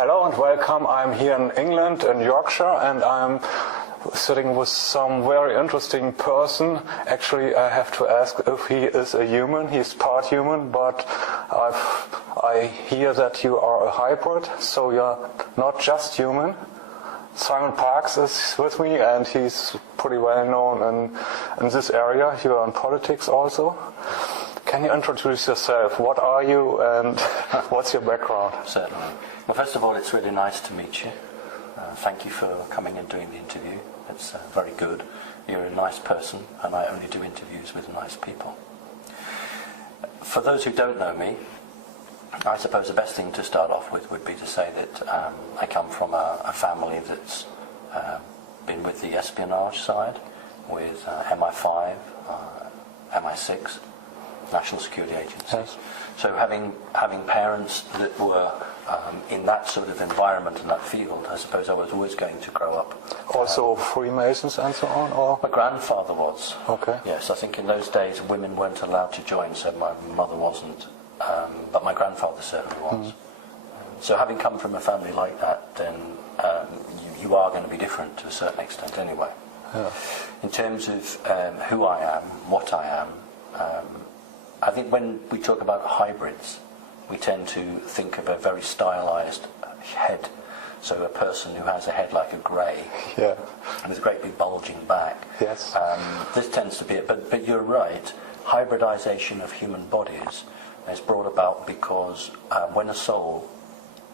Hello and welcome. I'm here in England, in Yorkshire, and I'm sitting with some very interesting person. Actually, I have to ask if he is a human. He's part human, but I hear that you are a hybrid, so you're not just human. Simon Parkes is with me, and he's pretty well known in this area. You're in politics also. Can you introduce yourself? What are you and what's your background? Certainly. Well, first of all, it's really nice to meet you. Thank you for coming and doing the interview. It's very good. You're a nice person, and I only do interviews with nice people. For those who don't know me, I suppose the best thing to start off with would be to say that I come from a family that's been with the espionage side, with MI5, MI6, National Security Agencies. Yes. So having parents that were in that sort of environment and that field, I suppose I was always going to grow up. Also Freemasons and so on? Or? My grandfather was. Okay. Yes, I think in those days women weren't allowed to join, so my mother wasn't. But my grandfather certainly was. So having come from a family like that, then you are going to be different to a certain extent anyway. Yeah. In terms of who I am, what I am, I think when we talk about hybrids, we tend to think of a very stylized head. So a person who has a head like a grey, Yeah. with a great big bulging back. Yes. This tends to be it. But you're right, hybridization of human bodies is brought about because when a soul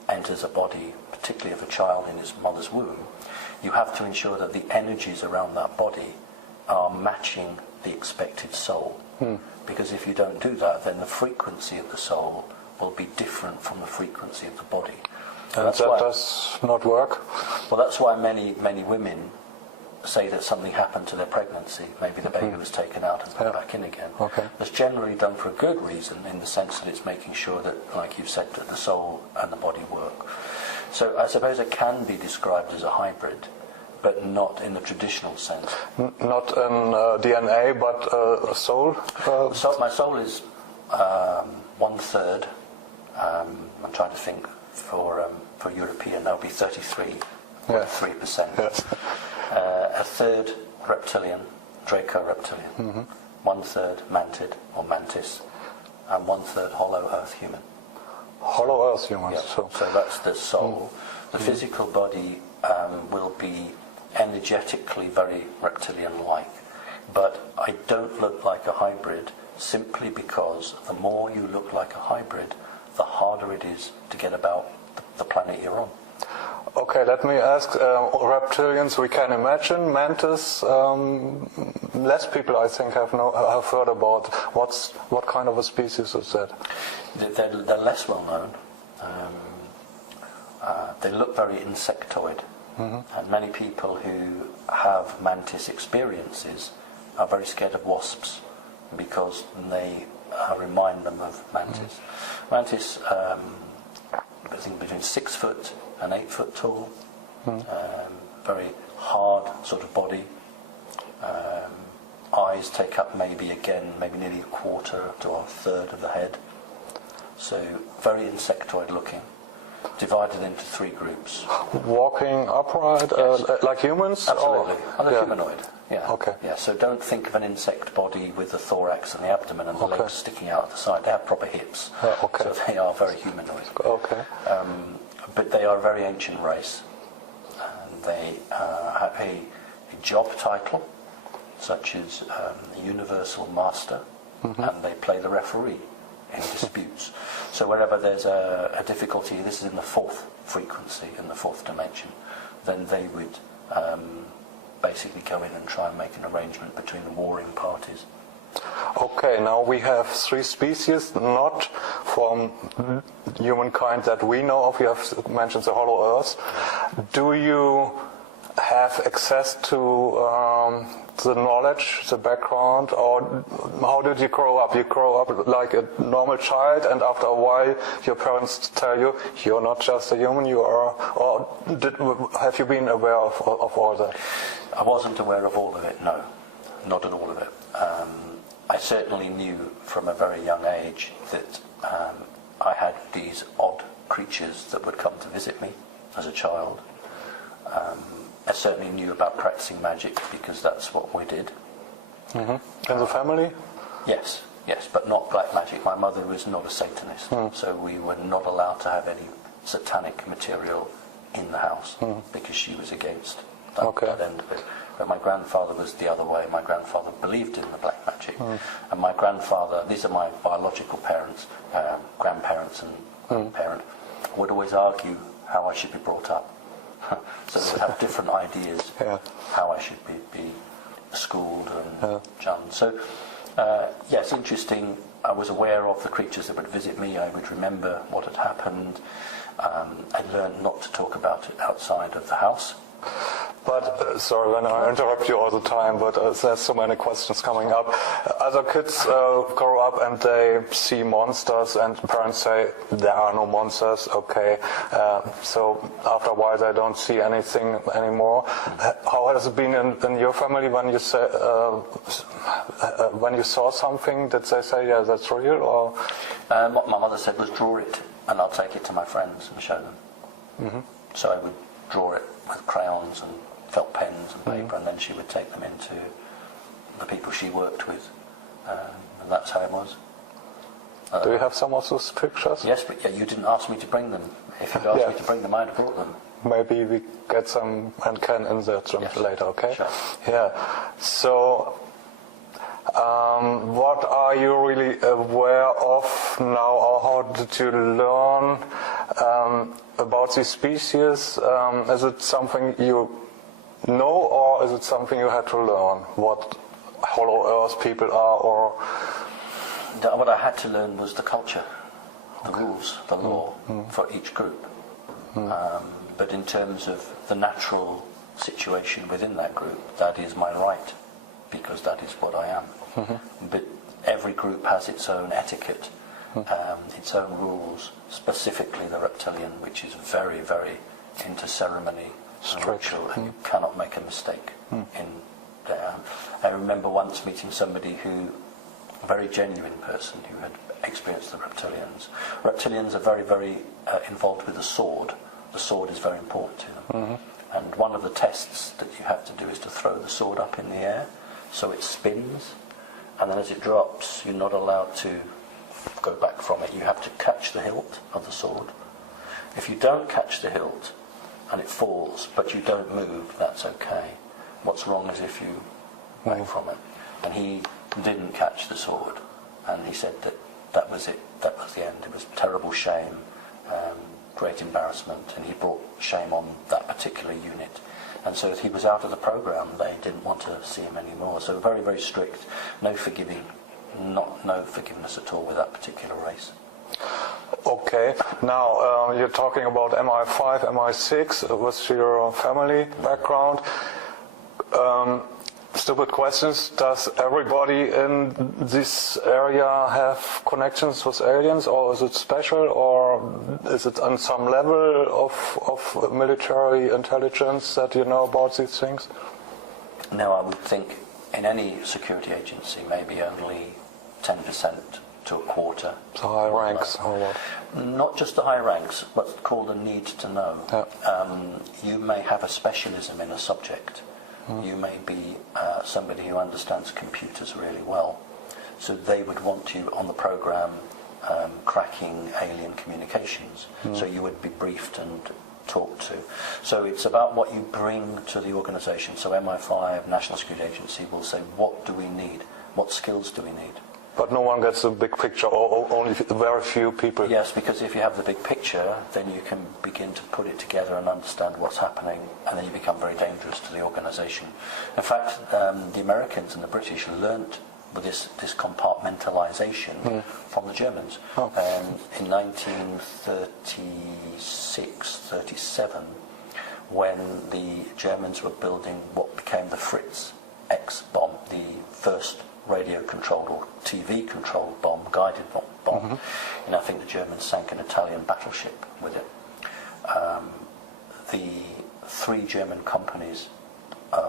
enters a body, particularly of a child in his mother's womb, you have to ensure that the energies around that body are matching the expected soul. Because if you don't do that, then the frequency of the soul will be different from the frequency of the body. And that does not work? Well, that's why many women say that something happened to their pregnancy. Maybe the baby was taken out and put back in again. Okay. It's generally done for a good reason, in the sense that it's making sure that, like you've said, that the soul and the body work. So I suppose it can be described as a hybrid, but not in the traditional sense. Not in DNA, but a soul? So my soul is 1/3. I'm trying to think for European, that would be 33.3%. Yes. A third reptilian, Draco reptilian. 1/3 mantid or mantis, and 1/3 hollow earth human. Hollow earth humans. Yeah. So that's the soul. The physical body will be energetically very reptilian-like, but I don't look like a hybrid simply because the more you look like a hybrid, the harder it is to get about the planet you're on. Okay, let me ask, reptilians we can imagine, mantis, less people I think have heard about. What kind of a species is that? They're less well known. They look very insectoid. And many people who have mantis experiences are very scared of wasps because they remind them of mantis. Mantis, I think between 6 foot and 8 foot tall, very hard sort of body. Eyes take up maybe nearly a quarter to a third of the head. So very insectoid looking. Divided into 3 groups. Walking upright, Yes. like humans? Absolutely. Or, They're humanoid. Yeah. Okay. Yeah. So don't think of an insect body with the thorax and the abdomen and the legs sticking out the side. They have proper hips. Okay. So they are very humanoid. Okay. But they are a very ancient race. And they have a job title, such as Universal Master, and they play the referee in disputes. So wherever there's a difficulty, this is in the 4th frequency, in the 4th dimension, then they would basically go in and try and make an arrangement between the warring parties. Okay, now we have 3 species, not from humankind that we know of. You have mentioned the Hollow Earth. Do you have access to the knowledge, the background, or how did you grow up? You grow up like a normal child, and after a while your parents tell you, you're not just a human, you are, or have you been aware of all that? I wasn't aware of all of it, no, not at all of it. I certainly knew from a very young age that I had these odd creatures that would come to visit me as a child. I certainly knew about practicing magic because that's what we did. Mm-hmm. In the family? Yes, but not black magic. My mother was not a Satanist, so we were not allowed to have any satanic material in the house because she was against that end of it. But my grandfather was the other way. My grandfather believed in the black magic. And my grandfather, these are my biological parents, grandparents and parent, would always argue how I should be brought up. So they would have different ideas how I should be schooled and done. So, yes, interesting. I was aware of the creatures that would visit me. I would remember what had happened. I learned not to talk about it outside of the house. But, sorry when I interrupt you all the time, but there's so many questions coming up. Other kids grow up and they see monsters and parents say, there are no monsters, okay. So after a while they don't see anything anymore. How has it been in your family when you say, when you saw something? Did they say, yeah, that's real? Or what my mother said was, draw it and I'll take it to my friends and show them. So I would draw it with crayons and felt pens and paper, and then she would take them into the people she worked with, and that's how it was. Do you have some of those pictures? Yes, but you didn't ask me to bring them. If you'd asked me to bring them, I'd have brought them. Maybe we get some and can insert them later, okay? Sure. Yeah. So, what are you really aware of now, or how did you learn about these species? Is it something you know, or is it something you had to learn? What Hollow Earth people are, or what I had to learn was the culture, the rules, the law for each group. But in terms of the natural situation within that group, that is my right, because that is what I am. But every group has its own etiquette, its own rules, specifically the reptilian, which is very, very into ceremony and ritual, and you cannot make a mistake in there. I remember once meeting somebody a very genuine person who had experienced the reptilians. Reptilians are very, very involved with the sword. The sword is very important to them. And one of the tests that you have to do is to throw the sword up in the air so it spins, and then as it drops, you're not allowed to go back from it. You have to catch the hilt of the sword. If you don't catch the hilt and it falls, but you don't move, that's okay. What's wrong is if you back from it. And he didn't catch the sword, and he said that was it, that was the end. It was terrible shame, great embarrassment, and he brought shame on that particular unit. And so he was out of the program. They didn't want to see him anymore. So very, very strict, no forgiving, no forgiveness at all with that particular race. Okay, now you're talking about MI5, MI6 with your family background. Stupid questions. Does everybody in this area have connections with aliens, or is it special, or is it on some level of military intelligence that you know about these things? No, I would think in any security agency maybe only 10% to a quarter. So high ranks or what? Not just the high ranks, what's called a need to know. Yeah. You may have a specialism in a subject. You may be somebody who understands computers really well. So they would want you on the program cracking alien communications. So you would be briefed and talked to. So it's about what you bring to the organisation. So MI5, National Security Agency, will say, what do we need? What skills do we need? But no one gets the big picture, or only very few people. Yes, because if you have the big picture, then you can begin to put it together and understand what's happening, and then you become very dangerous to the organisation. In fact, the Americans and the British learnt with this compartmentalisation from the Germans. In 1936-37, when the Germans were building what became the Fritz X bomb, the first radio-controlled or TV-controlled bomb, guided bomb. And I think the Germans sank an Italian battleship with it. The 3 German companies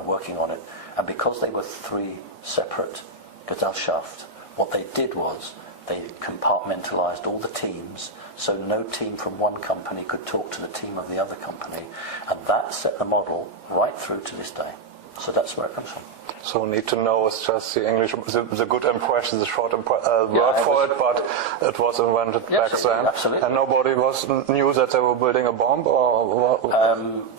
working on it, and because they were 3 separate Gesellschaft, what they did was They compartmentalized all the teams, so no team from one company could talk to the team of the other company, and that set the model right through to this day. So that's where it comes from. So need to know is just the English, the good impression, the short word for it, but it was invented back then. Absolutely. And nobody knew that they were building a bomb, or what?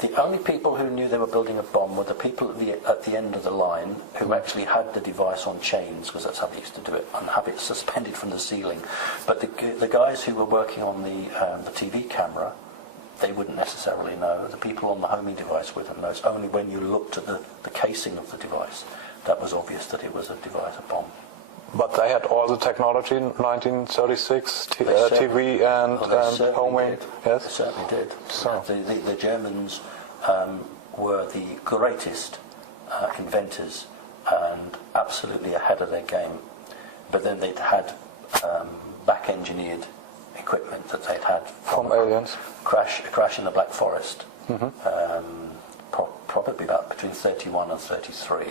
The only people who knew they were building a bomb were the people at the end of the line who actually had the device on chains, because that's how they used to do it, and have it suspended from the ceiling. But the guys who were working on the TV camera, they wouldn't necessarily know. The people on the homing device wouldn't know. It's only when you looked at the casing of the device that was obvious that it was a device, a bomb. But they had all the technology in 1936, TV and homing. Did. Yes, they certainly did. So the Germans were the greatest inventors and absolutely ahead of their game. But then they'd had back-engineered equipment that they'd had from aliens. Crash in the Black Forest, probably about between 31 and 33,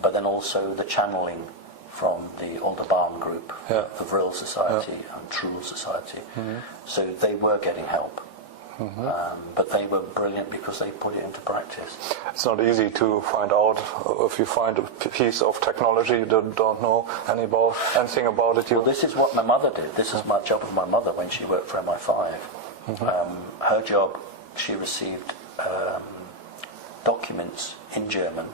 but then also the channeling from the Aldebaran group, the Vril Society and Truhl Society. So they were getting help, but they were brilliant because they put it into practice. It's not easy to find out if you find a piece of technology you don't know anything about it. Well, this is what my mother did. This is my job of my mother when she worked for MI5. Her job, she received documents in German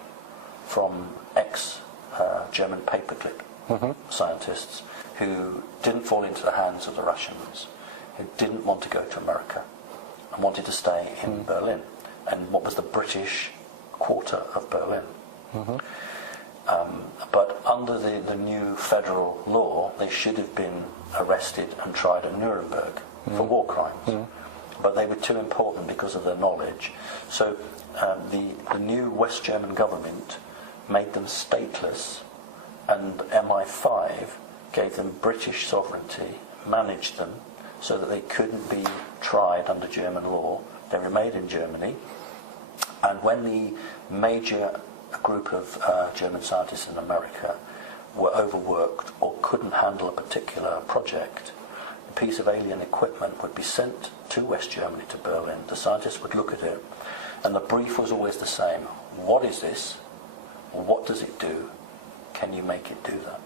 from ex-German paperclip scientists who didn't fall into the hands of the Russians, who didn't want to go to America and wanted to stay in Berlin, and what was the British quarter of Berlin. But under the new federal law, they should have been arrested and tried at Nuremberg for war crimes. But they were too important because of their knowledge. So the new West German government made them stateless, and MI5 gave them British sovereignty, managed them so that they couldn't be tried under German law. They remained in Germany, and when the major group of German scientists in America were overworked or couldn't handle a particular project, a piece of alien equipment would be sent to West Germany, to Berlin. The scientists would look at it, and the brief was always the same. What is this? What does it do? Can you make it do that?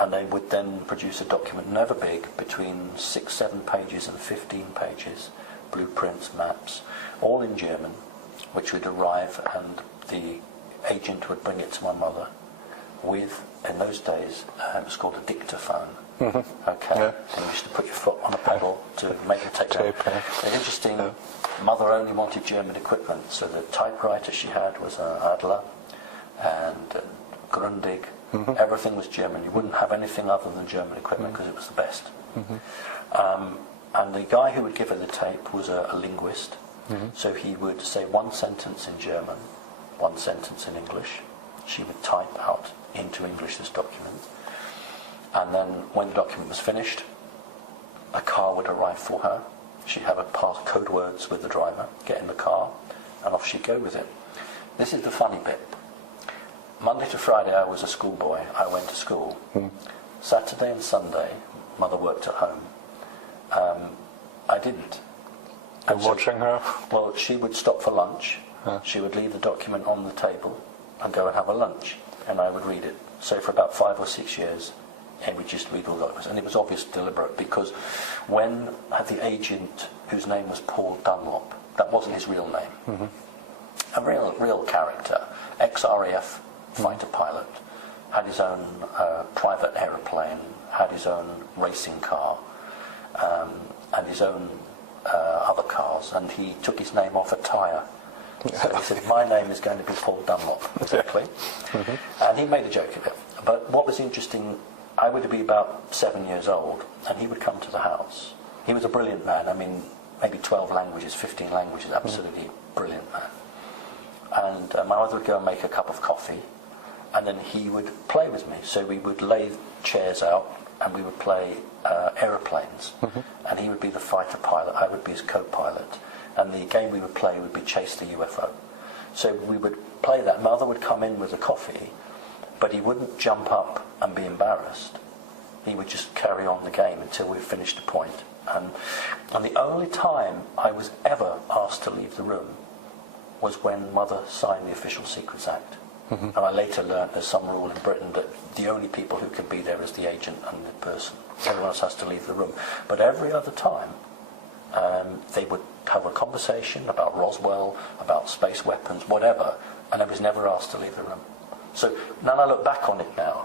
And they would then produce a document, never big, between 6-7 pages and 15 pages, blueprints, maps, all in German, which would arrive, and the agent would bring it to my mother with, in those days, it was called a dictaphone. Okay, and you used to put your foot on a pedal to make a tape. The interesting, mother only wanted German equipment, so the typewriter she had was an Adler and Grundig. Everything was German. You wouldn't have anything other than German equipment because it was the best. And the guy who would give her the tape was a linguist, so he would say one sentence in German, one sentence in English. She would type out into English this document, and then when the document was finished, a car would arrive for her. She'd have a pass code words with the driver, get in the car, and off she'd go with it. This is the funny bit. Monday to Friday I was a schoolboy. I went to school. Saturday and Sunday, mother worked at home. I didn't. And watching her? Well, she would stop for lunch. She would leave the document on the table and go and have a lunch, and I would read it. So for about 5 or 6 years, and we just read all the documents. And it was obviously deliberate, because when the agent, whose name was Paul Dunlop, that wasn't his real name, a real character, ex-RAF fighter pilot, had his own private aeroplane, had his own racing car, and his own other cars, and he took his name off a tyre. So he said, my name is going to be Paul Dunlop, exactly. And he made a joke of it. But what was interesting, I would be about 7 years old, and he would come to the house. He was a brilliant man. I mean, maybe 12 languages, 15 languages, absolutely brilliant man. And my mother would go and make a cup of coffee, and then he would play with me. So we would lay chairs out, and we would play aeroplanes. And he would be the fighter pilot, I would be his co-pilot. And the game we would play would be Chase the UFO. So we would play that. Mother would come in with the coffee, but he wouldn't jump up and be embarrassed. he would just carry on the game until we finished a point. And the only time I was ever asked to leave the room was when Mother signed the Official Secrets Act. And I later learned there's some rule in Britain that the only people who can be there is the agent and the person. Everyone else has to leave the room. But every other time, they would have a conversation about Roswell, about space weapons, whatever, and I was never asked to leave the room. So now I look back on it now,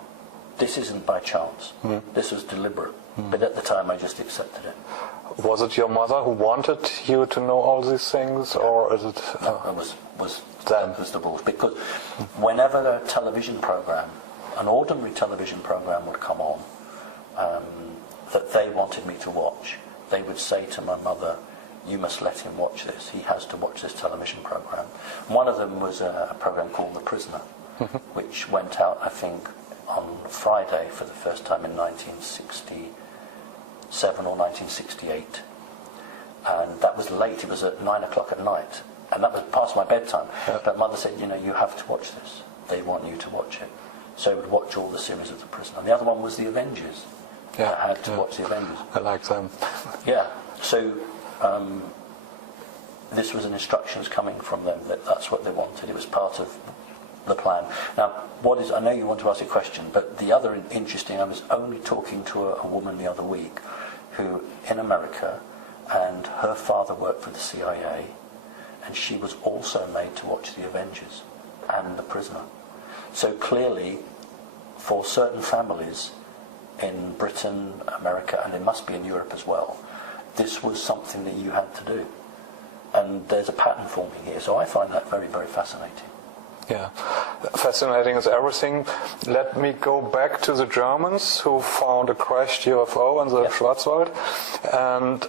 this isn't by chance. This was deliberate. But at the time, I just accepted it. Was it your mother who wanted you to know all these things, or is it... That was the rules. Because whenever a television program, an ordinary television program would come on, that they wanted me to watch, they would say to my mother, you must let him watch this. He has to watch this television program. One of them was a program called The Prisoner, which went out, I think, on Friday for the first time in 1967 or 1968. And that was late. It was at 9 o'clock at night. And that was past my bedtime. Yeah. But Mother said, you know, you have to watch this. They want you to watch it. So I would watch all the series of The Prisoner. And the other one was The Avengers. Yeah. I had to watch The Avengers. I like them. Yeah. So this was an instructions coming from them that that's what they wanted. It was part of the plan. Now, I know you want to ask a question, but the other interesting, I was only talking to a woman the other week who, in America, and her father worked for the CIA, and she was also made to watch The Avengers and The Prisoner. So clearly, for certain families in Britain, America, and it must be in Europe as well, this was something that you had to do. And there's a pattern forming here, so I find that very, very fascinating. Yeah, fascinating is everything. Let me go back to the Germans who found a crashed UFO in the Schwarzwald. And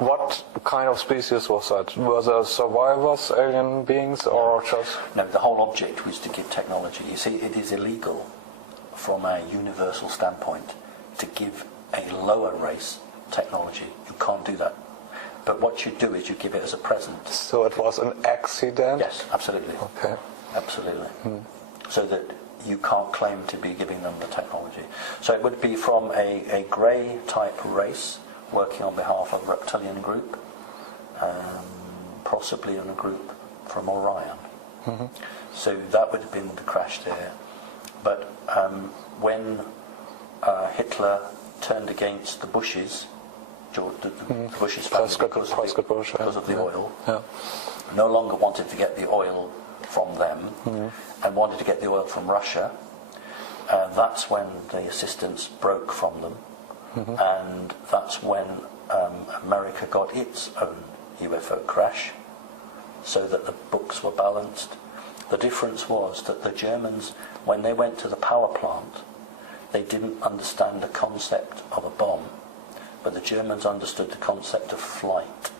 what kind of species was that? Were there survivors, alien beings, or just... No, the whole object was to give technology. You see, it is illegal from a universal standpoint to give a lower race technology. You can't do that. But what you do is you give it as a present. So it was an accident? Yes, absolutely. Okay. Absolutely. So that you can't claim to be giving them the technology. So it would be from a grey type race working on behalf of a reptilian group, possibly in a group from Orion. So that would have been the crash there. But when Hitler turned against the Bushes, the Bushes family, because of the oil, no longer wanted to get the oil from them and wanted to get the oil from Russia. That's when the assistance broke from them, and that's when America got its own UFO crash, so that the books were balanced. The difference was that the Germans, when they went to the power plant, they didn't understand the concept of a bomb, but the Germans understood the concept of flight.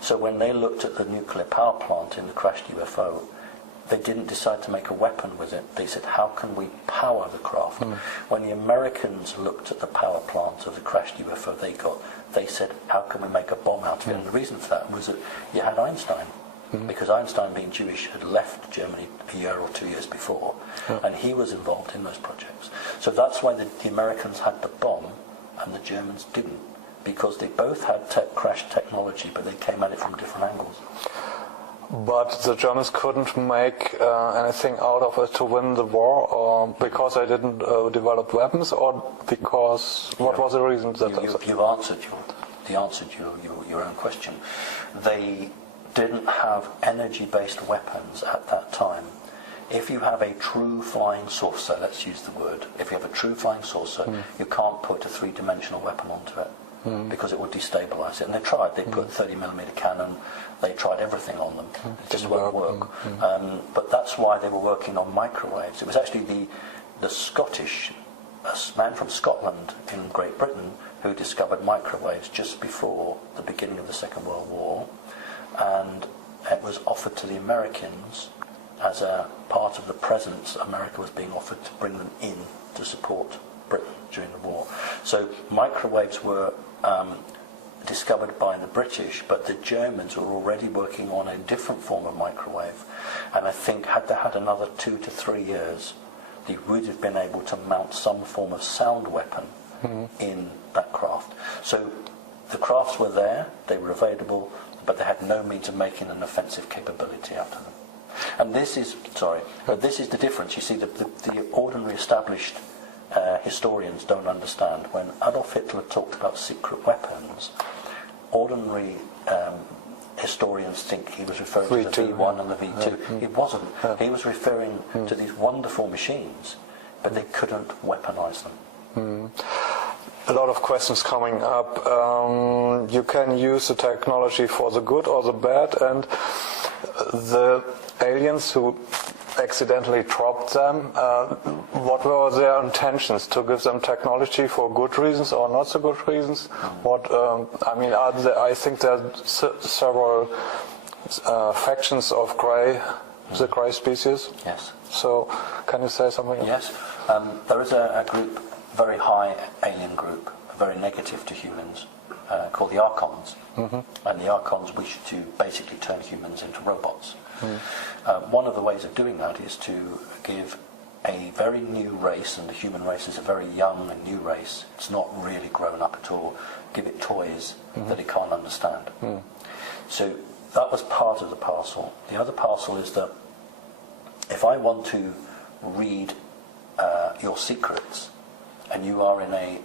So when they looked at the nuclear power plant in the crashed UFO, they didn't decide to make a weapon with it. They said, how can we power the craft? When the Americans looked at the power plant of the crashed UFO they said, how can we make a bomb out of it? And the reason for that was that you had Einstein, because Einstein, being Jewish, had left Germany a year or 2 years before, and he was involved in those projects. So that's why the Americans had the bomb and the Germans didn't, because they both had crashed technology, but they came at it from different angles. But the Germans couldn't make anything out of it to win the war, or because they didn't develop weapons, or because what was the reason? You've answered your own question. They didn't have energy-based weapons at that time. If you have a true flying saucer, let's use the word, if you have a true flying saucer, you can't put a three-dimensional weapon onto it, because it would destabilize it. And they tried. They put 30mm cannon. They tried everything on them. It just won't work. But that's why they were working on microwaves. It was actually the Scottish, a man from Scotland in Great Britain, who discovered microwaves just before the beginning of the Second World War. And it was offered to the Americans as a part of the presents America was being offered to bring them in to support Britain during the war. So microwaves were discovered by the British, but the Germans were already working on a different form of microwave. And I think had they had another 2 to 3 years, they would have been able to mount some form of sound weapon in that craft. So the crafts were there, they were available, but they had no means of making an offensive capability out of them. And this is the difference. You see, the ordinary established historians don't understand. When Adolf Hitler talked about secret weapons, ordinary historians think he was referring to the V1 and the V2. He wasn't. He was referring to these wonderful machines, but they couldn't weaponize them. A lot of questions coming up. You can use the technology for the good or the bad, and the aliens who accidentally dropped them, what were their intentions? To give them technology for good reasons or not so good reasons? I think there are several factions of the grey species. Yes. So, can you say something? Yes. There is a group, very high alien group, very negative to humans, called the Archons. And the Archons wish to basically turn humans into robots. One of the ways of doing that is to give a very new race, and the human race is a very young and new race, it's not really grown up at all, give it toys that it can't understand. So that was part of the parcel. The other parcel is that if I want to read your secrets, and you are in a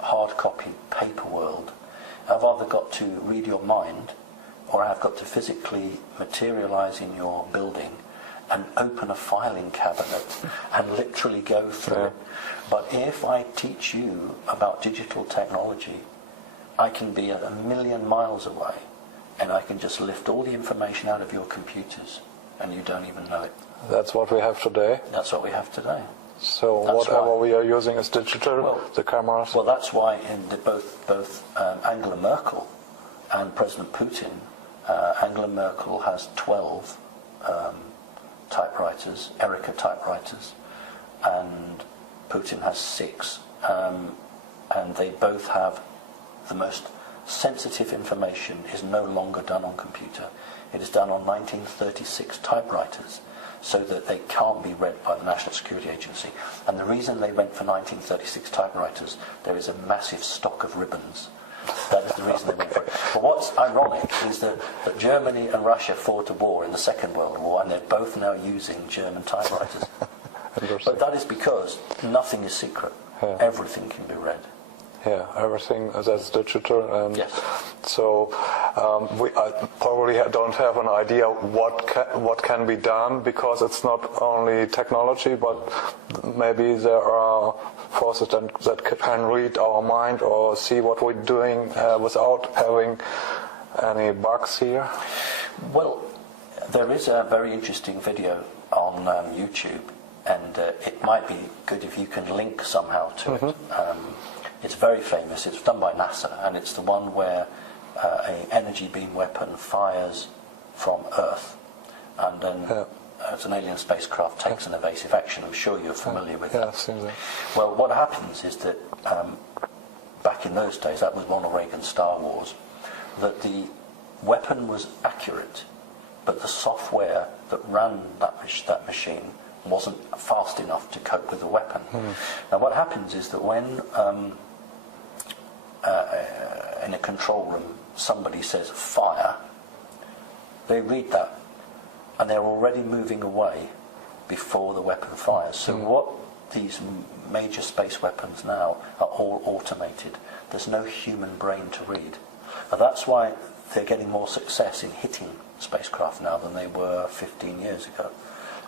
hard copy paper world, I've either got to read your mind, or I've got to physically materialize in your building and open a filing cabinet and literally go through it. But if I teach you about digital technology, I can be a million miles away, and I can just lift all the information out of your computers, and you don't even know it. That's what we have today? That's what we have today. So whatever we are using is digital, the cameras? Well, that's why both Angela Merkel and President Putin, Angela Merkel has 12 typewriters, Erica typewriters, and Putin has 6. And they both have the most sensitive information is no longer done on computer. It is done on 1936 typewriters, so that they can't be read by the National Security Agency. And the reason they went for 1936 typewriters, there is a massive stock of ribbons. That is the reason they went for it. But what's ironic is that Germany and Russia fought a war in the Second World War, and they're both now using German typewriters. But that is because nothing is secret. Everything can be read. Yeah, everything that's digital, and yes. So we probably don't have an idea what can be done, because it's not only technology, but maybe there are forces that can read our mind or see what we're doing without having any bugs here. Well, there is a very interesting video on YouTube, and it might be good if you can link somehow to it. It's very famous. It's done by NASA, and it's the one where an energy beam weapon fires from Earth, and then as an alien spacecraft takes an evasive action. I'm sure you're familiar with that. Well, what happens is that back in those days, that was Ronald Reagan's Star Wars, that the weapon was accurate, but the software that ran that machine wasn't fast enough to cope with the weapon. Now what happens is that when in a control room somebody says fire, they read that and they're already moving away before the weapon fires. So what these major space weapons now are all automated. There's no human brain to read. And that's why they're getting more success in hitting spacecraft now than they were 15 years ago.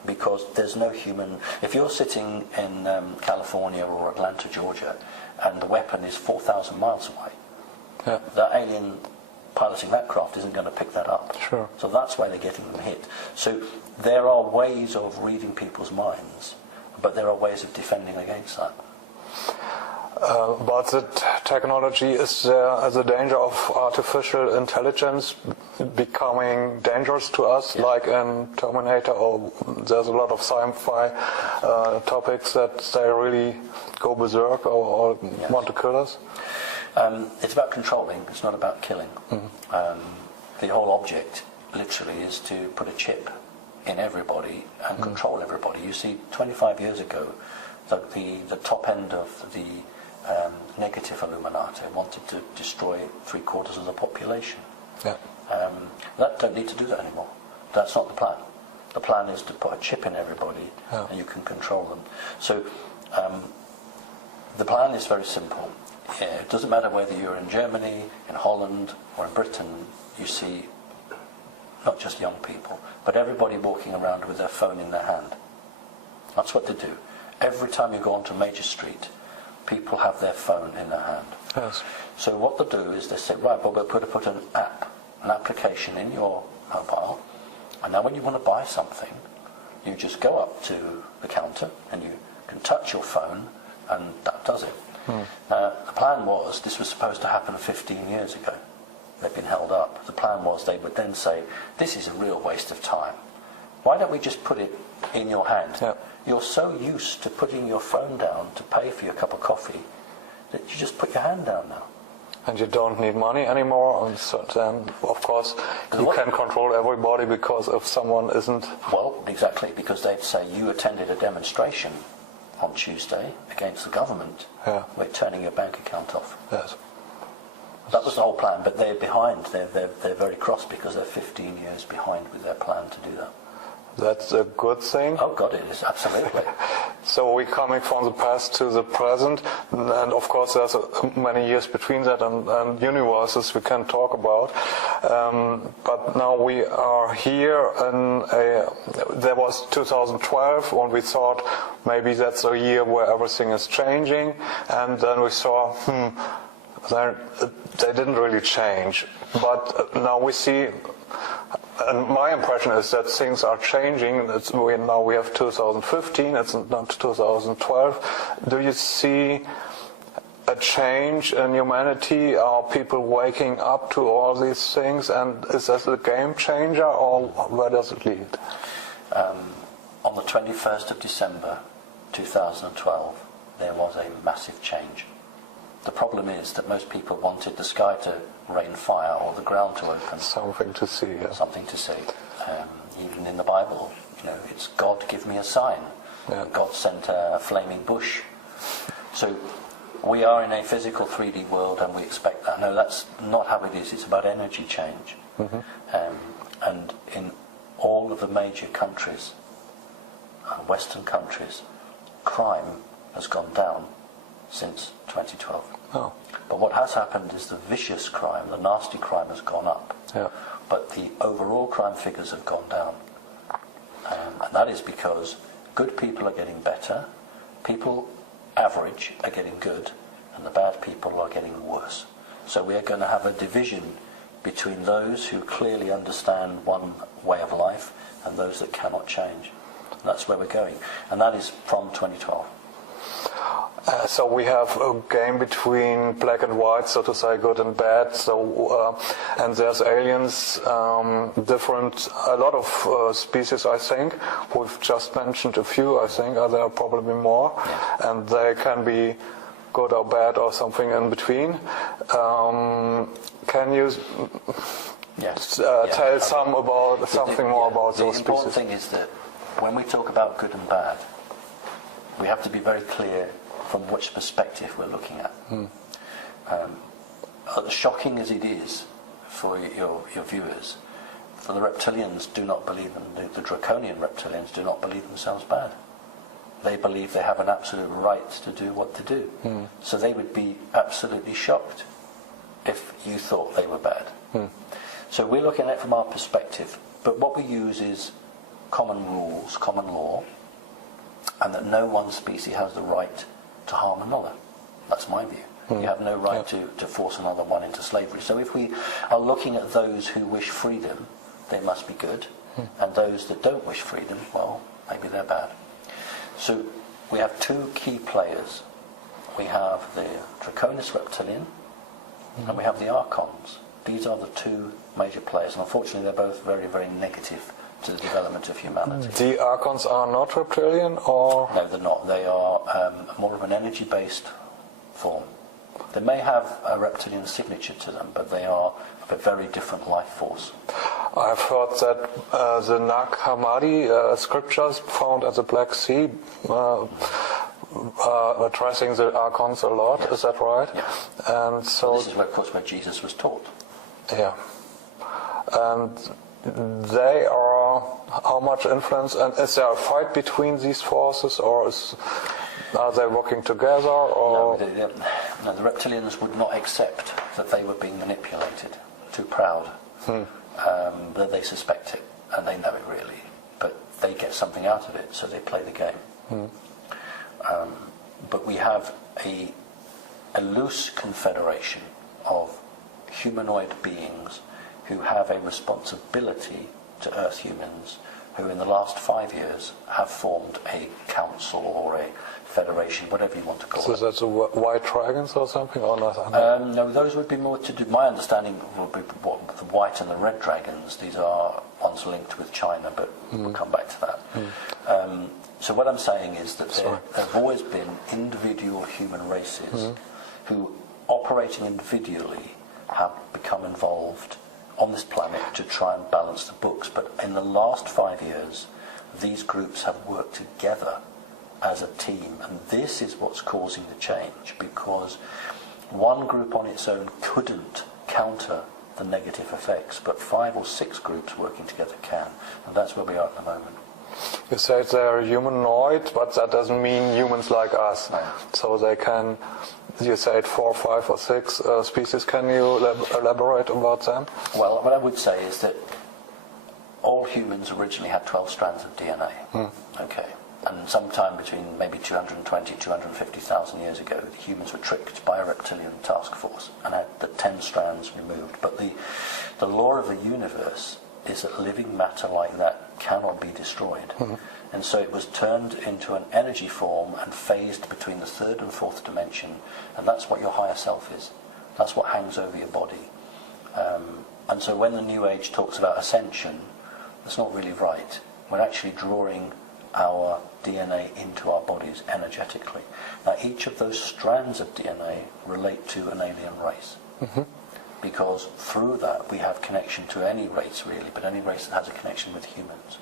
Because there's no human... If you're sitting in California or Atlanta, Georgia, and the weapon is 4,000 miles away, the alien piloting that craft isn't going to pick that up. So that's why they're getting them hit. So there are ways of reading people's minds, but there are ways of defending against that. But the technology, is there the danger of artificial intelligence becoming dangerous to us, like in Terminator, or there's a lot of sci-fi topics that they really go berserk or want to kill us? It's about controlling, it's not about killing. The whole object, literally, is to put a chip in everybody and control everybody. You see, 25 years ago, the top end of the negative Illuminati, wanted to destroy 3/4 of the population. Yeah. That don't need to do that anymore. That's not the plan. The plan is to put a chip in everybody, and you can control them. So the plan is very simple. It doesn't matter whether you're in Germany, in Holland, or in Britain. You see not just young people, but everybody walking around with their phone in their hand. That's what they do. Every time you go onto a major street, people have their phone in their hand. Yes. So what they do is they say, right, well, we'll put an app, an application in your mobile, and now when you want to buy something, you just go up to the counter and you can touch your phone, and that does it. The plan was, this was supposed to happen 15 years ago. They've been held up. The plan was they would then say, this is a real waste of time. Why don't we just put it in your hand? Yeah. You're so used to putting your phone down to pay for your cup of coffee that you just put your hand down now. And you don't need money anymore, and so then, of course, you can control everybody, because if someone isn't... Well, exactly, because they'd say, you attended a demonstration on Tuesday against the government. Yeah. We're turning your bank account off. Yes. That was the whole plan, but they're behind. They're very cross because they're 15 years behind with their plan to do that. That's a good thing. Oh God, it is, absolutely. So we're coming from the past to the present, and of course there's many years between that, and universes we can talk about. But now we are here, and there was 2012 when we thought maybe that's a year where everything is changing, and then we saw, they didn't really change. But now we see, and my impression is that things are changing. Now we have 2015, it's not 2012. Do you see a change in humanity? Are people waking up to all these things? And is that a game changer, or where does it lead? On the 21st of December 2012, there was a massive change. The problem is that most people wanted the sky to rain fire or the ground to open. Something to see. Yeah. Something to see. Even in the Bible, it's God give me a sign. Yeah. God sent a flaming bush. So we are in a physical 3D world, and we expect that. No, that's not how it is. It's about energy change. And in all of the major countries, Western countries, crime has gone down since 2012. Oh. But what has happened is the vicious crime, the nasty crime, has gone up. Yeah. But the overall crime figures have gone down. And that is because good people are getting better, people average are getting good, and the bad people are getting worse. So we are going to have a division between those who clearly understand one way of life and those that cannot change. And that's where we're going. And that is from 2012. So we have a game between black and white, so to say, good and bad. So and there's aliens, different, a lot of species, I think. We've just mentioned a few, I think. There are probably more, and they can be good or bad or something in between. Can you tell something more about those species? The important thing is that when we talk about good and bad, we have to be very clear from which perspective we're looking at. As shocking as it is for your viewers, for the reptilians do not believe them, the draconian reptilians do not believe themselves bad. They believe they have an absolute right to do what they do. So they would be absolutely shocked if you thought they were bad. So we're looking at it from our perspective, but what we use is common rules, common law, and that no one species has the right to harm another. That's my view. You have no right to force another one into slavery. So if we are looking at those who wish freedom, they must be good, and those that don't wish freedom, well, maybe they're bad. So we have two key players. We have the Draconis reptilian, and we have the Archons. These are the two major players, and unfortunately they're both very, very negative to the development of humanity. The Archons are not reptilian, or...? No, they're not. They are more of an energy-based form. They may have a reptilian signature to them, but they are of a very different life force. I've heard that the Nag Hammadi scriptures found at the Black Sea addressing the archons a lot. Yes. Is that right? Yeah. And so well, this is, of course, where Jesus was taught. Yeah. And they are how much influence? And is there a fight between these forces, or are they working together? Or no, the reptilians would not accept that they were being manipulated. Too proud. But they suspect it, and they know it really. But they get something out of it, so they play the game. But we have a loose confederation of humanoid beings who have a responsibility to Earth humans, who in the last 5 years have formed a council or a federation, whatever you want to call it. So that's the white dragons or something, or not? No, those would be more to do. My understanding would be what the white and the red dragons. These are ones linked with China, but we'll come back to that. So what I'm saying is that there have always been individual human races who, operating individually, have become involved on this planet to try and balance the books. But in the last 5 years, these groups have worked together as a team, and this is what's causing the change, because one group on its own couldn't counter the negative effects, but 5 or 6 groups working together can, and that's where we are at the moment. You said they're humanoid, but that doesn't mean humans like us. No. So they can, you said 4, 5 or 6 species. Can you elaborate about them? Well, what I would say is that all humans originally had 12 strands of DNA. Okay. And sometime between maybe 220, 250,000 years ago, the humans were tricked by a reptilian task force and had the 10 strands removed. But the law of the universe is that living matter like that cannot be destroyed. And so it was turned into an energy form and phased between the 3rd and 4th dimension, and that's what your higher self is. That's what hangs over your body. And so when the New Age talks about ascension, that's not really right. We're actually drawing our DNA into our bodies energetically. Now, each of those strands of DNA relate to an alien race. Because through that we have connection to any race really, but any race that has a connection with humans.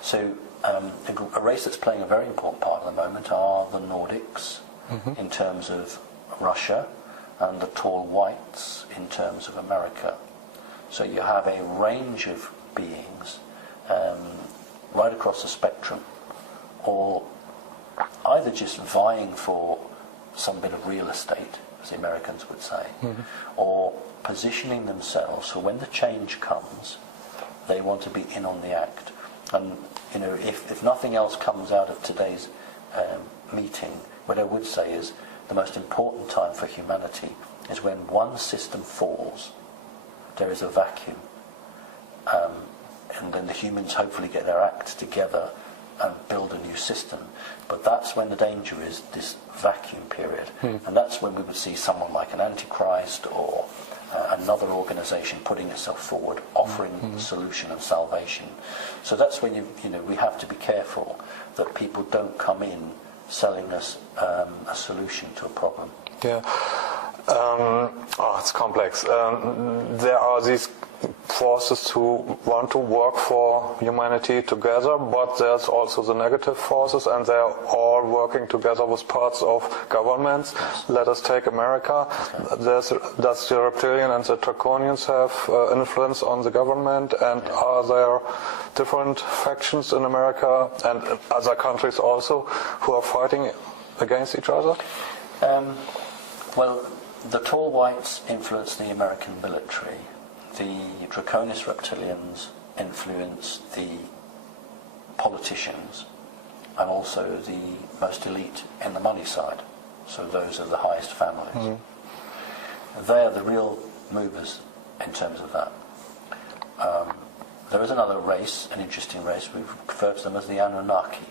So a race that's playing a very important part at the moment are the Nordics in terms of Russia, and the tall whites in terms of America. So you have a range of beings right across the spectrum, all either just vying for some bit of real estate, as the Americans would say, or positioning themselves so when the change comes, they want to be in on the act. And you know, if nothing else comes out of today's meeting, what I would say is the most important time for humanity is when one system falls, there is a vacuum, and then the humans hopefully get their act together and build a new system. But that's when the danger is, this vacuum period. And that's when we would see someone like an Antichrist or another organization putting itself forward, offering solution and salvation. So that's when we have to be careful that people don't come in selling us a solution to a problem. Yeah. It's complex. There are these forces who want to work for humanity together, but there's also the negative forces, and they're all working together with parts of governments. Let us take America. Does the reptilian and the draconians have influence on the government, and are there different factions in America and other countries also who are fighting against each other? Well, the tall whites influence the American military. The draconis reptilians influence the politicians, and also the most elite in the money side. So those are the highest families. They are the real movers in terms of that. There is another race, an interesting race. We refer to them as the Anunnaki.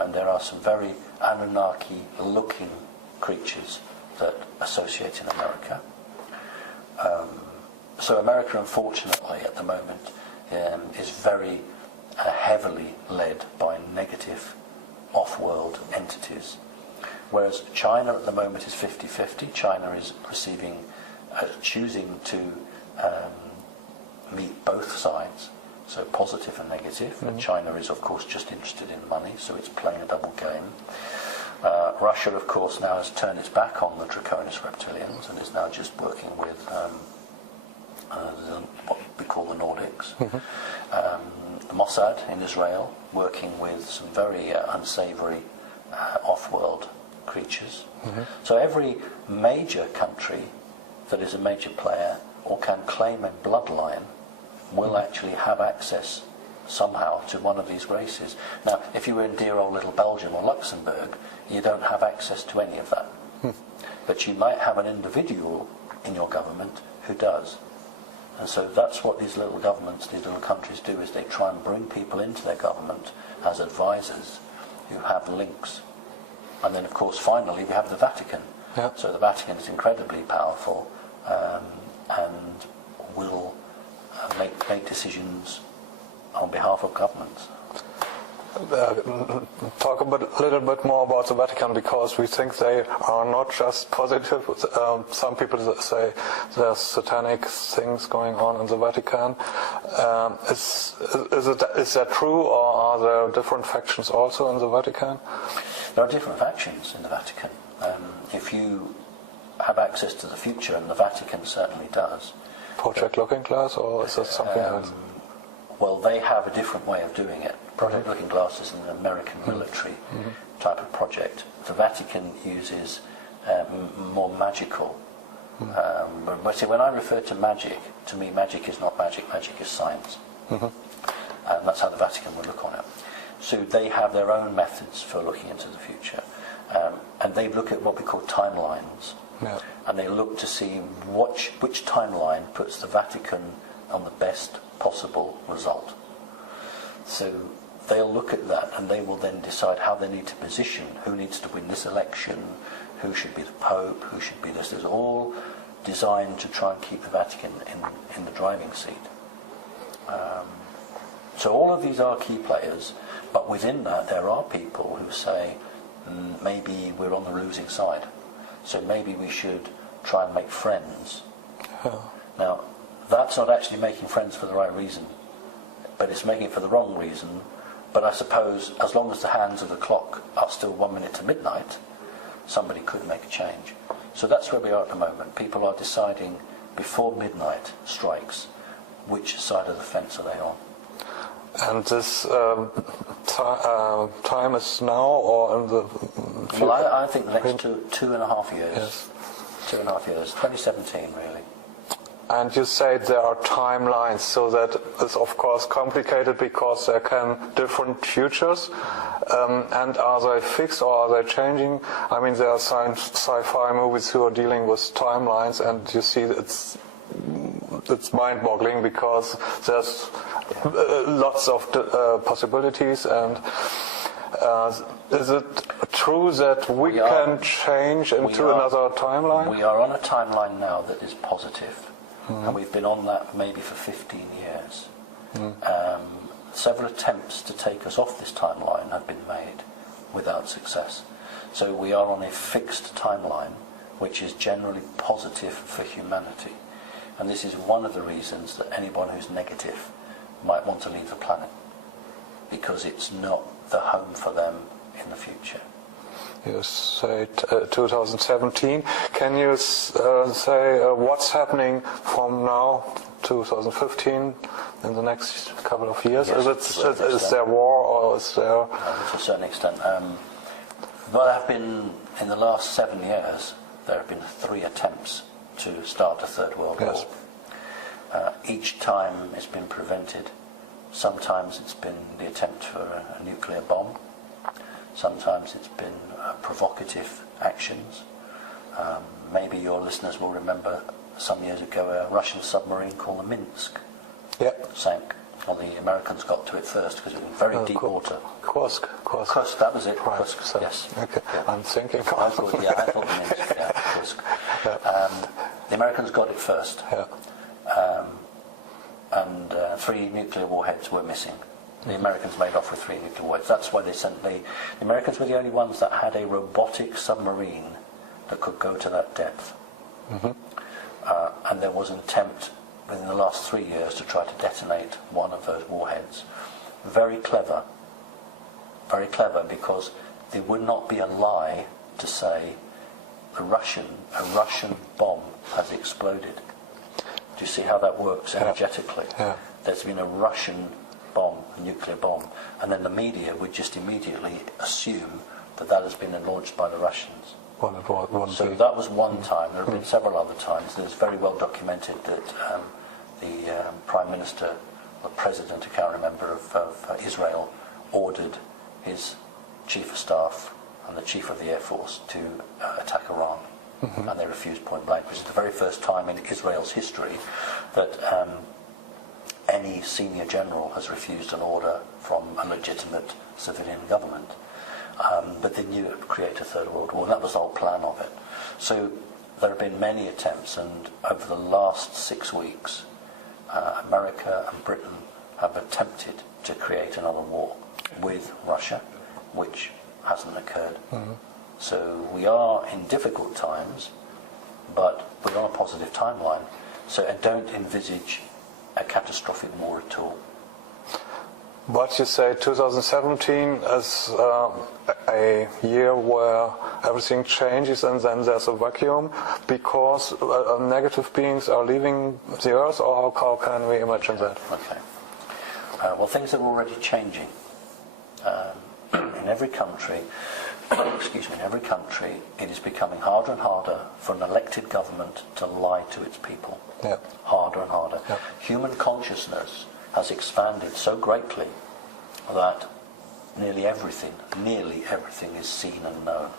And there are some very Anunnaki-looking creatures that associate in America. So America, unfortunately, at the moment, is very heavily led by negative off-world entities. Whereas China at the moment is 50-50. China is choosing to meet both sides, so positive and negative. And China is, of course, just interested in money, so it's playing a double game. Russia, of course, now has turned its back on the draconian reptilians and is now just working with what we call the Nordics. The Mossad in Israel, working with some very unsavory off-world creatures. So every major country that is a major player or can claim a bloodline will actually have access somehow to one of these races. Now, if you were in dear old little Belgium or Luxembourg, you don't have access to any of that. But you might have an individual in your government who does. And so that's what these little governments, these little countries do, is they try and bring people into their government as advisors who have links. And then, of course, finally, we have the Vatican. Yep. So the Vatican is incredibly powerful and will make decisions on behalf of governments. Talk a little bit more about the Vatican, because we think they are not just positive. Some people say there's satanic things going on in the Vatican. Is that true, or are there different factions also in the Vatican? There are different factions in the Vatican. If you have access to the future, and the Vatican certainly does. Project Looking Glass, or is that something else? Well, they have a different way of doing it. Project Looking Glass is an American military type of project. The Vatican uses more magical. But see, when I refer to magic, to me magic is not magic, magic is science. And that's how the Vatican would look on it. So they have their own methods for looking into the future. And they look at what we call timelines. Yeah. And they look to see which timeline puts the Vatican on the best possible result. So they'll look at that, and they will then decide how they need to position, who needs to win this election, who should be the Pope, who should be this. It's all designed to try and keep the Vatican in the driving seat. So all of these are key players, but within that there are people who say, maybe we're on the losing side, so maybe we should try and make friends. Now, that's not actually making friends for the right reason, but it's making it for the wrong reason. But I suppose as long as the hands of the clock are still 1 minute to midnight, somebody could make a change. So that's where we are at the moment. People are deciding before midnight strikes which side of the fence are they on. And this time is now, or in the future? Well, I think the next 2.5 years. Yes. 2.5 years, 2017 really. And you say there are timelines, so that is of course complicated because there can different futures. And are they fixed or are they changing? I mean, there are sci-fi movies who are dealing with timelines, and you see it's mind-boggling because there's lots of possibilities. And is it true that we can change into another timeline? We are on a timeline now that is positive. And we've been on that maybe for 15 years. Several attempts to take us off this timeline have been made without success. So we are on a fixed timeline which is generally positive for humanity. And this is one of the reasons that anyone who's negative might want to leave the planet, because it's not the home for them in the future. You say 2017. Can you say what's happening from now, 2015, in the next couple of years? Yes, is there war, or is there... to a certain extent. Well, there have been, in the last 7 years, there have been 3 attempts to start a Third World War. Each time it's been prevented. Sometimes it's been the attempt for a nuclear bomb. Sometimes it's been provocative actions. Maybe your listeners will remember some years ago a Russian submarine called the Minsk sank. Well, the Americans got to it first because it was in very deep water. Kursk, that was it. Right. Kursk, So, yes. Okay. Yeah. I'm thinking. I thought the Minsk, Kursk. The Americans got it first. And 3 nuclear warheads were missing. The Americans made off with 3 nuclear warheads. That's why they sent the Americans were the only ones that had a robotic submarine that could go to that depth. And there was an attempt within the last 3 years to try to detonate one of those warheads. Very clever because there would not be a lie to say a Russian bomb has exploded. Do you see how that works energetically? Yeah. There's been a Russian bomb, a nuclear bomb, and then the media would just immediately assume that that has been launched by the Russians. So that was one time. There have been several other times. It's very well documented that the Prime Minister, or President, I can't remember, of Israel, ordered his Chief of Staff and the Chief of the Air Force to attack Iran. And they refused point blank, which is the very first time in Israel's history that any senior general has refused an order from a legitimate civilian government. But they knew it would create a third world war, and that was the whole plan of it. So there have been many attempts, and over the last 6 weeks, America and Britain have attempted to create another war with Russia, which hasn't occurred. So we are in difficult times, but we're on a positive timeline. So I don't envisage a catastrophic war at all. But you say 2017 is a year where everything changes and then there's a vacuum because negative beings are leaving the Earth, or how can we imagine that? Okay. Well, things are already changing. In every country, it is becoming harder and harder for an elected government to lie to its people. Yeah. Harder and harder. Yeah. Human consciousness has expanded so greatly that nearly everything is seen and known.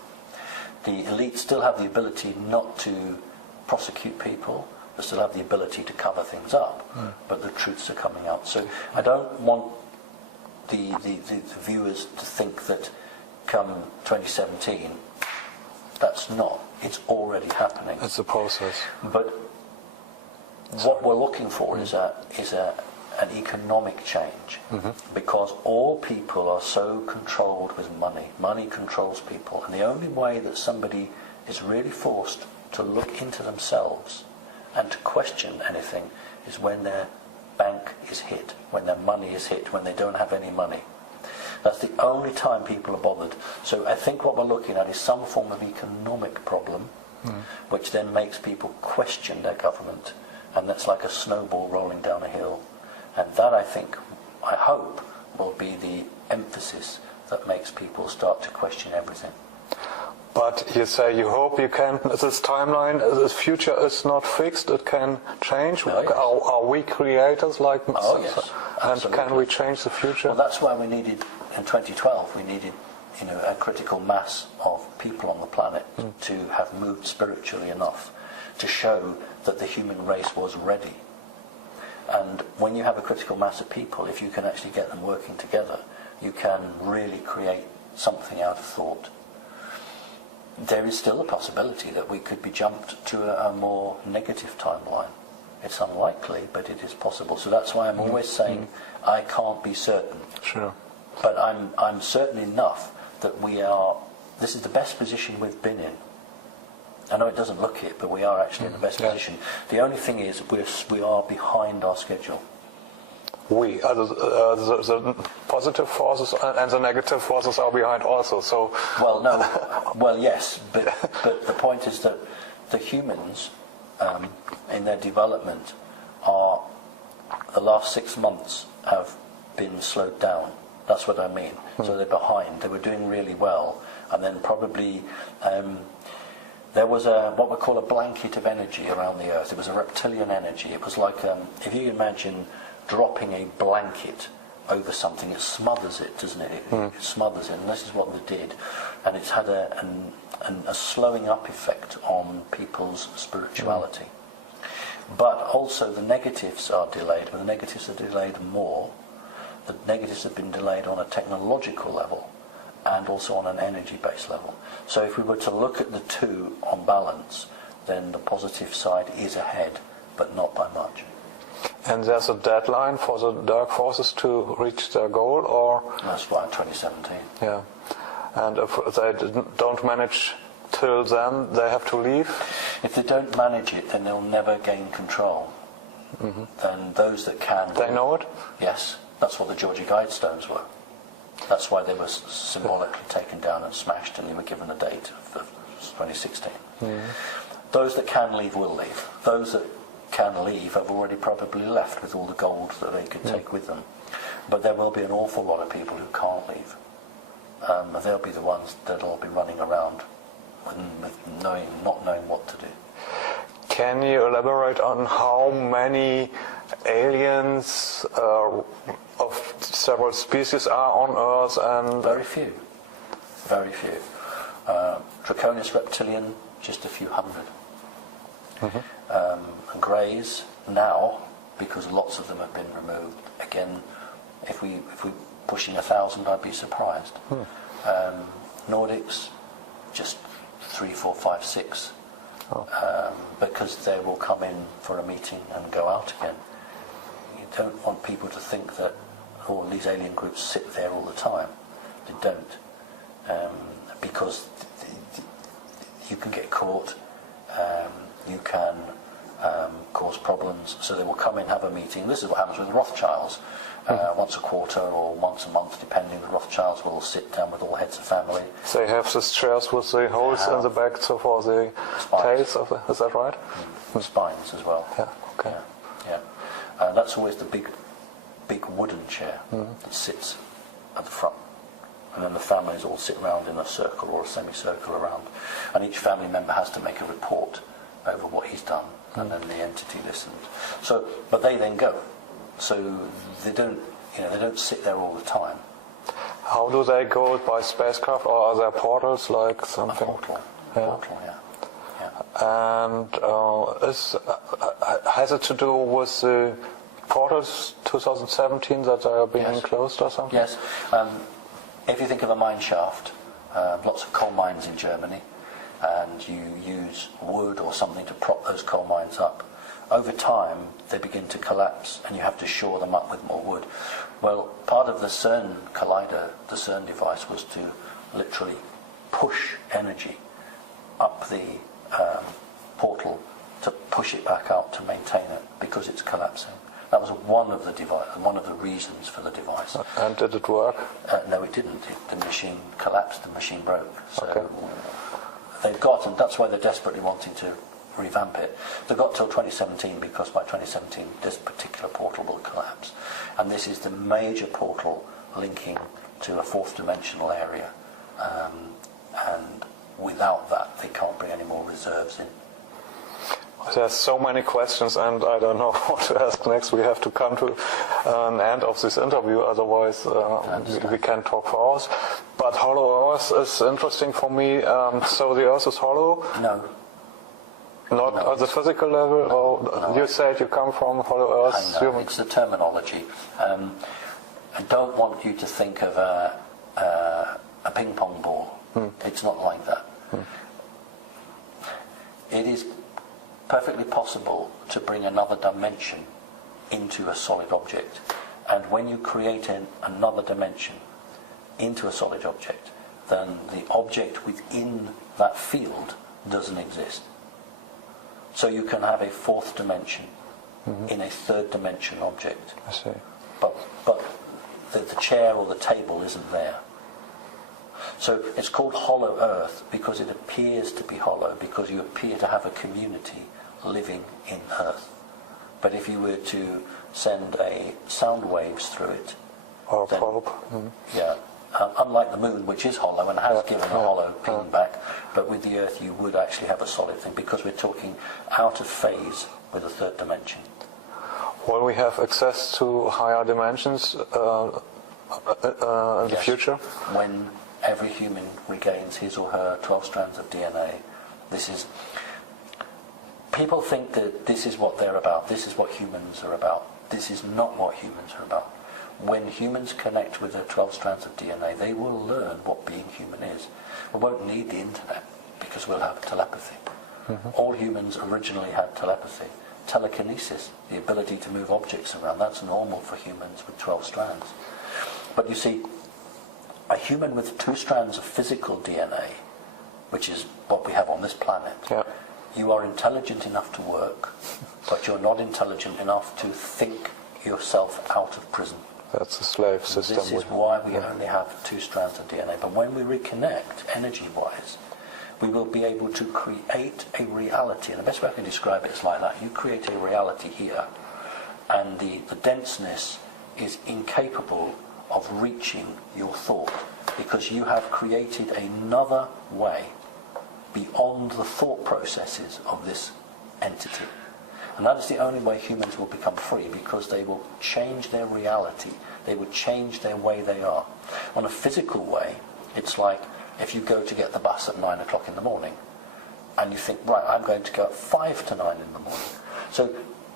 The elite still have the ability not to prosecute people, they still have the ability to cover things up, but the truths are coming out. So I don't want the viewers to think that come 2017, that's not. It's already happening. It's a process. But what we're looking for is an economic change, because all people are so controlled with money. Money controls people, and the only way that somebody is really forced to look into themselves and to question anything is when their bank is hit, when their money is hit, when they don't have any money. That's the only time people are bothered. So I think what we're looking at is some form of economic problem, which then makes people question their government, and that's like a snowball rolling down a hill. And that, I hope, will be the emphasis that makes people start to question everything. But you say you hope you can, this timeline, this future is not fixed, it can change. Oh, yes. Are we creators like... Oh, yes. And Absolutely. can we change the future? Well, that's why we needed, in 2012, we needed a critical mass of people on the planet to have moved spiritually enough to show that the human race was ready. And when you have a critical mass of people, if you can actually get them working together, you can really create something out of thought. There is still a possibility that we could be jumped to a more negative timeline. It's unlikely, but it is possible. So that's why I'm always saying I can't be certain. Sure. But I'm certain enough that this is the best position we've been in. I know it doesn't look it, but we are actually in the best position. The only thing is we are behind our schedule. The positive forces and the negative forces are behind also. So. Well, no. Well, yes, but the point is that the humans, in their development, the last 6 months have been slowed down. That's what I mean. So they're behind. They were doing really well, and then probably. There was what we call a blanket of energy around the Earth. It was a reptilian energy. It was like, if you imagine dropping a blanket over something, it smothers it, doesn't it? It smothers it, and this is what they did. And it's had a slowing up effect on people's spirituality. But also the negatives are delayed, but the negatives are delayed more. The negatives have been delayed on a technological level and also on an energy-based level. So if we were to look at the two on balance, then the positive side is ahead, but not by much. And there's a deadline for the dark forces to reach their goal, or? That's right, 2017. Yeah. And if they don't manage till then, they have to leave? If they don't manage it, then they'll never gain control. Then those that can... They know it? Yes. That's what the Georgia Guidestones were. That's why they were symbolically taken down and smashed, and you were given a date of 2016. Those that can leave will leave. Those that can leave have already probably left with all the gold that they could take with them. But there will be an awful lot of people who can't leave. They'll be the ones that'll be running around with not knowing what to do. Can you elaborate on how many aliens of several species are on Earth? And very few. Very few. Draconis reptilian, just a few hundred. And greys now, because lots of them have been removed. Again, if we're pushing 1,000, I'd be surprised. Nordics, just 3, 4, 5, 6. Because they will come in for a meeting and go out again. You don't want people to think that all these alien groups sit there all the time. They don't. Because you can get caught, you can cause problems, so they will come in, have a meeting. This is what happens with the Rothschilds. Once a quarter or once a month, depending, the Rothschilds will sit down with all heads of family. They have these chairs with the holes in the back so for the tails of the, is that right? Spines as well. Yeah, okay. Yeah. That's always the big wooden chair that sits at the front. And then the families all sit around in a circle or a semicircle around. And each family member has to make a report over what he's done, and then the entity listened. So, but they then go. So they don't sit there all the time. How do they go, by spacecraft, or are there portals like something? A portal, yeah. And has it to do with the portals 2017 that they are being closed or something? Yes. If you think of a mine shaft, lots of coal mines in Germany, and you use wood or something to prop those coal mines up, over time they begin to collapse and you have to shore them up with more wood. Well, part of the CERN collider, the CERN device, was to literally push energy up the portal to push it back out to maintain it because it's collapsing. That was one of the reasons for the device. And did it work? No, it didn't. The machine collapsed, the machine broke. So they've got, and that's why they're desperately wanting to revamp it. They've got till 2017 because by 2017 this particular portal will collapse. And this is the major portal linking to a fourth dimensional area. And without that, they can't bring any more reserves in. There's so many questions, and I don't know what to ask next. We have to come to an end of this interview, otherwise we can talk for hours. But hollow Earth is interesting for me. So the Earth is hollow? No. Not No. at the physical level? Or No. You said you come from hollow Earth? I know, it's the terminology. I don't want you to think of a ping pong ball. It's not like that. It is perfectly possible to bring another dimension into a solid object. And when you create another dimension into a solid object, then the object within that field doesn't exist. So you can have a fourth dimension in a third dimension object. I see. But the chair or the table isn't there. So it's called hollow Earth because it appears to be hollow, because you appear to have a community living in Earth. But if you were to send sound waves through it, Or then, probe. unlike the moon, which is hollow and has given a hollow ping back, but with the Earth you would actually have a solid thing because we're talking out of phase with a third dimension. Will we have access to higher dimensions in the future? When every human regains his or her 12 strands of DNA, people think that this is what they're about, this is what humans are about. This is not what humans are about. When humans connect with their 12 strands of DNA, they will learn what being human is. We won't need the internet because we'll have telepathy. All humans originally had telepathy. Telekinesis, the ability to move objects around, that's normal for humans with 12 strands. But you see, a human with 2 strands of physical DNA, which is what we have on this planet, you are intelligent enough to work, but you're not intelligent enough to think yourself out of prison. That's a slave system. This is why we only have 2 strands of DNA. But when we reconnect, energy-wise, we will be able to create a reality. And the best way I can describe it is like that. You create a reality here, and the denseness is incapable of reaching your thought, because you have created another way beyond the thought processes of this entity. And that is the only way humans will become free, because they will change their reality. They will change their way they are. On a physical way, it's like if you go to get the bus at 9 o'clock in the morning, and you think, right, I'm going to go at 5 to 9 in the morning. So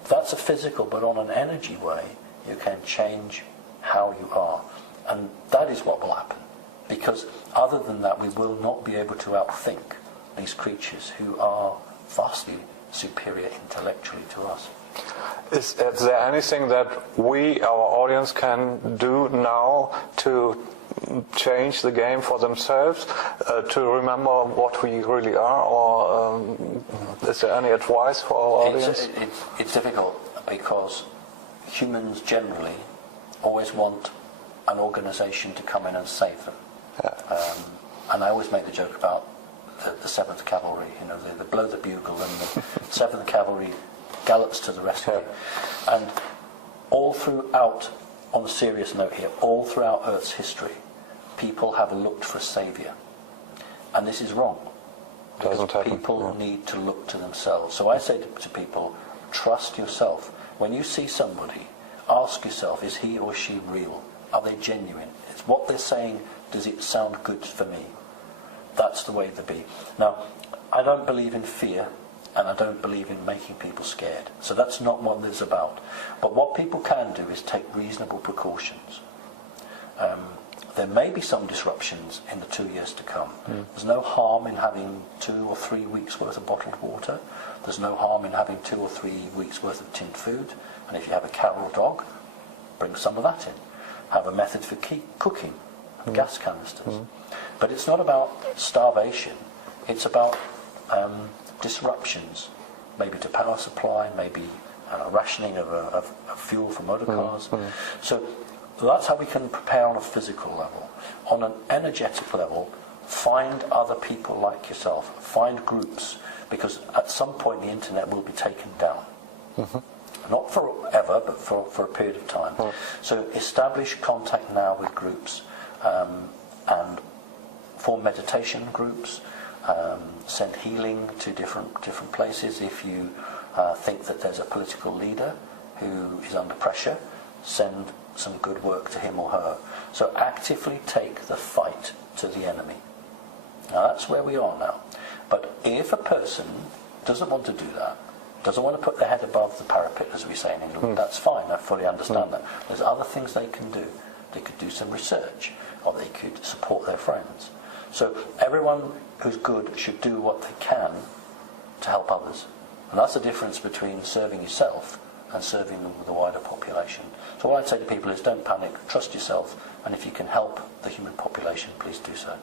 that's a physical, but on an energy way, you can change how you are. And that is what will happen. Because other than that, we will not be able to outthink these creatures who are vastly superior intellectually to us. Is there anything that we, our audience, can do now to change the game for themselves, to remember what we really are, or is there any advice for our audience? It's difficult, because humans generally always want an organisation to come in and save them. Yeah. And I always make the joke about the 7th Cavalry, they blow the bugle and the 7th Cavalry gallops to the rescue. Yeah. And all throughout, on a serious note here, all throughout Earth's history, people have looked for a saviour. And this is wrong. Because people need to look to themselves. So I say to people, trust yourself. When you see somebody, ask yourself, is he or she real? Are they genuine? Is what they're saying, does it sound good for me? That's the way to be. Now, I don't believe in fear, and I don't believe in making people scared. So that's not what this is about. But what people can do is take reasonable precautions. There may be some disruptions in the 2 years to come. There's no harm in having 2 or 3 weeks worth of bottled water. There's no harm in having 2 or 3 weeks worth of tinned food. And if you have a cat or a dog, bring some of that in. Have a method for cooking, gas canisters. But it's not about starvation. It's about disruptions, maybe to power supply, maybe rationing of fuel for motor cars. So that's how we can prepare on a physical level. On an energetic level, find other people like yourself. Find groups, because at some point the internet will be taken down. Not forever, but for a period of time. So establish contact now with groups, and form meditation groups, send healing to different places. If you think that there's a political leader who is under pressure, send some good work to him or her. So actively take the fight to the enemy. Now that's where we are now. But if a person doesn't want to do that, doesn't want to put their head above the parapet, as we say in England, that's fine, I fully understand that. There's other things they can do. They could do some research, or they could support their friends. So everyone who's good should do what they can to help others. And that's the difference between serving yourself and serving the wider population. So what I'd say to people is, don't panic, trust yourself, and if you can help the human population, please do so.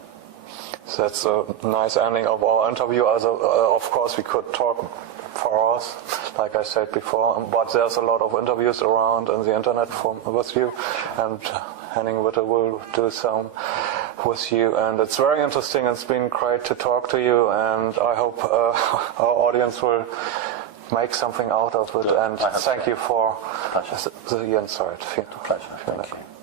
So that's a nice ending of our interview. Of course, we could talk for hours, like I said before, but there's a lot of interviews around on the internet with you, and Henning Witte will do some with you, and it's very interesting. It's been great to talk to you, and I hope our audience will make something out of it. And thank you for the insight. Pleasure. Thank you.